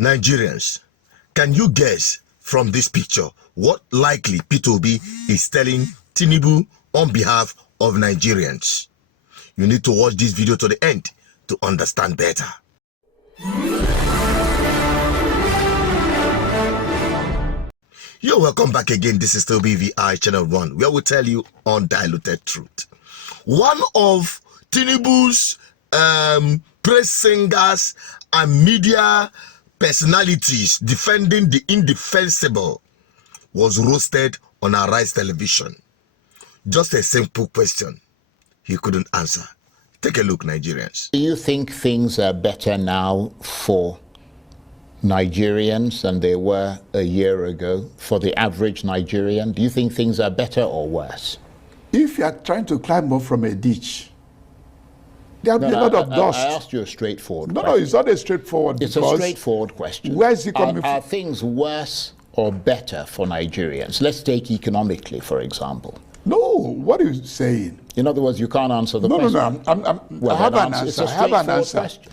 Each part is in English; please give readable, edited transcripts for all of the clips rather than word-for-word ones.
Nigerians, can you guess from this picture what likely P2B is telling Tinubu on behalf of Nigerians? You need to watch this video to the end to understand better. You're welcome back again. This is still BVI Channel 1, where we tell you undiluted truth. One of Tinubu's press singers and media personalities defending the indefensible was roasted on Arise television. Just a simple question he couldn't answer. Take a look, Nigerians. Do you think things are better now for Nigerians than they were a year ago, for the average Nigerian? Do you think things are better or worse? If you are trying to climb up from a ditch, there will be a lot of dust. I asked you a straightforward question. No, it's not a straightforward. It's a straightforward question. Where is it coming from? Are things worse or better for Nigerians? Let's take economically, for example. No, what are you saying? In other words, you can't answer the question. No, I have an answer. It's a straightforward question.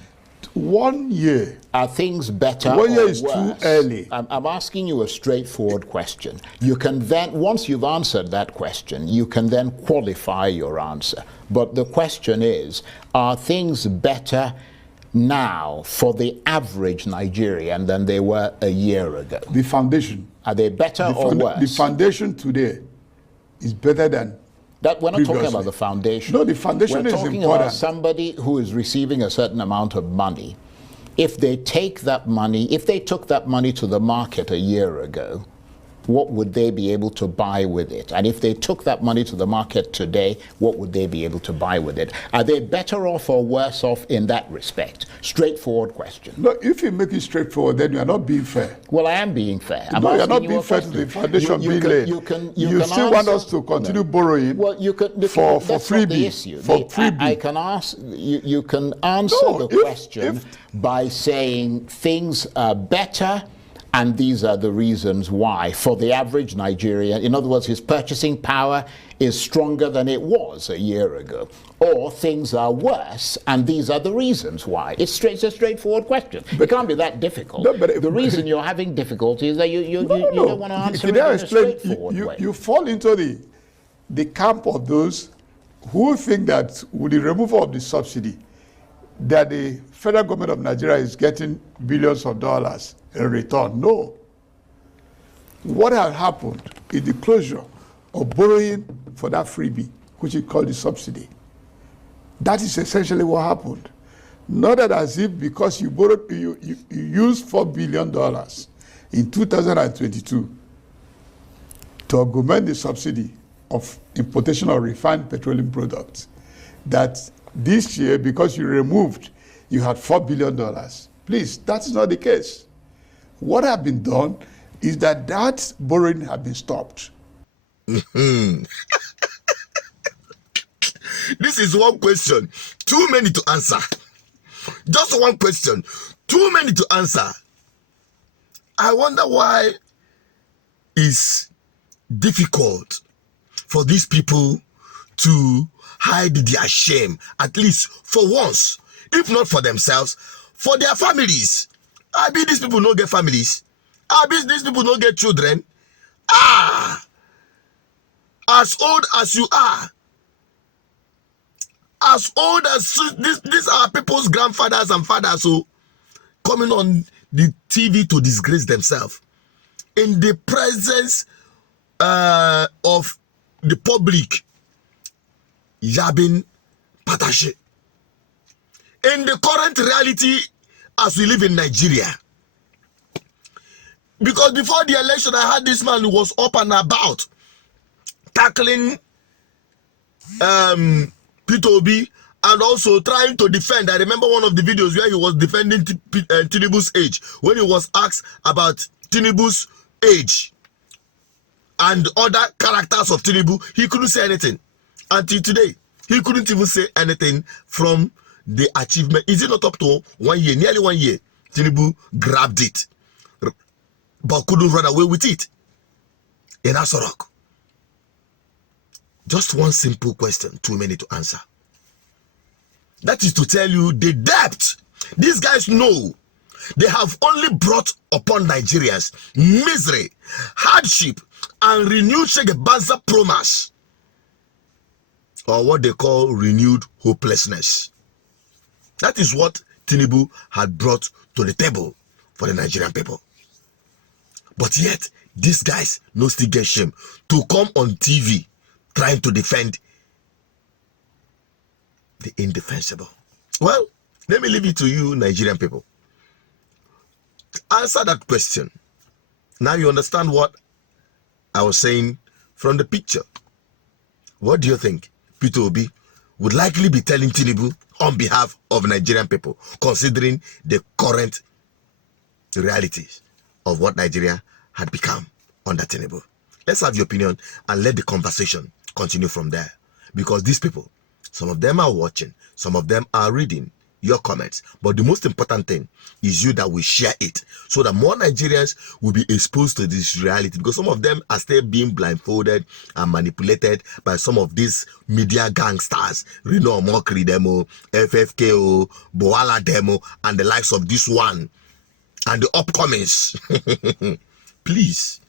1 year. Are things better 1 year or is worse? too early. I'm asking you a straightforward question. You can then, once you've answered that question, you can then qualify your answer. But the question is, are things better now for the average Nigerian than they were a year ago? The foundation. Are they better or worse? The foundation today is better than that. We're not previously. talking about the foundation. No, the foundation We're is talking important. about somebody who is receiving a certain amount of money. If they take that money, if they took that money to the market a year ago, what would they be able to buy with it? And if they took that money to the market today, what would they be able to buy with it? Are they better off or worse off in that respect? Straightforward question. No, if you make it straightforward, then you are not being fair. Well, I am being fair. No, you are not being fair to the foundation being laid. You still want us to continue borrowing for freebie. I can ask, you can answer the question by saying things are better, and these are the reasons why for the average Nigerian. In other words, his purchasing power is stronger than it was a year ago. Or things are worse, and these are the reasons why. It's a straightforward question. It can't be that difficult. No, but the reason you're having difficulty is that you don't want to answer it in a straightforward way. You fall into the camp of those who think that with the removal of the subsidy, that the federal government of Nigeria is getting billions of dollars in return. No. What has happened is the closure of borrowing for that freebie, which is called the subsidy. That is essentially what happened. Not that as if because you borrowed, you used $4 billion in 2022 to augment the subsidy of importation of refined petroleum products, that this year, because you removed, you had $4 billion. Please, that is not the case. What has been done is that borrowing has been stopped. This is one question, too many to answer. Just one question, too many to answer. I wonder why it's difficult for these people to hide their shame, at least for once, if not for themselves, for their families. I mean, these people don't get families. I mean, these people don't get children. As old as you are, as old as these are people's grandfathers and fathers who coming on the TV to disgrace themselves in the presence of the public. Yabin Patache. In the current reality as we live in Nigeria, because before the election I had this man who was up and about tackling P2B and also trying to defend. I remember one of the videos where he was defending Tinubu's age when he was asked about Tinubu's age and other characters of Tinubu. He couldn't say anything until today. He couldn't even say anything from the achievement. Is it not up to 1 year, nearly 1 year? Tinubu grabbed it, but couldn't run away with it in Asorok. Just one simple question, too many to answer. That is to tell you the depth. These guys know They have only brought upon Nigerians misery, hardship, and renewed Shegebanza promise, or what they call renewed hopelessness. That is what Tinubu had brought to the table for the Nigerian people. But yet, these guys no still get shame to come on TV trying to defend the indefensible. Well, let me leave it to you, Nigerian people. Answer that question. Now you understand what I was saying from the picture. What do you think Peter Obi would likely be telling Tinubu on behalf of Nigerian people, considering the current realities of what Nigeria had become under Tinubu? Let's have your opinion and let the conversation continue from there. Because these people, some of them are watching, some of them are reading your comments, but the most important thing is you that will share it so that more Nigerians will be exposed to this reality, because some of them are still being blindfolded and manipulated by some of these media gangsters, Reno Mokri demo, FFKO, Boala demo, and the likes of this one and the upcomings. Please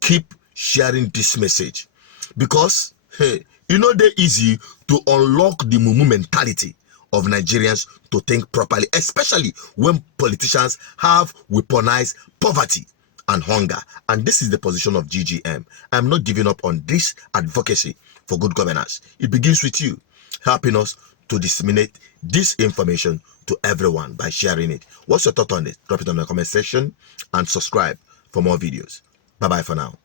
keep sharing this message, because hey, you know they're easy to unlock the mumu mentality of Nigerians to think properly, especially when politicians have weaponized poverty and hunger. And this is the position of GGM. I'm not giving up on this advocacy for good governance. It begins with you, helping us to disseminate this information to everyone by sharing it. What's your thought on it? Drop it on the comment section and subscribe for more videos. Bye-bye for now.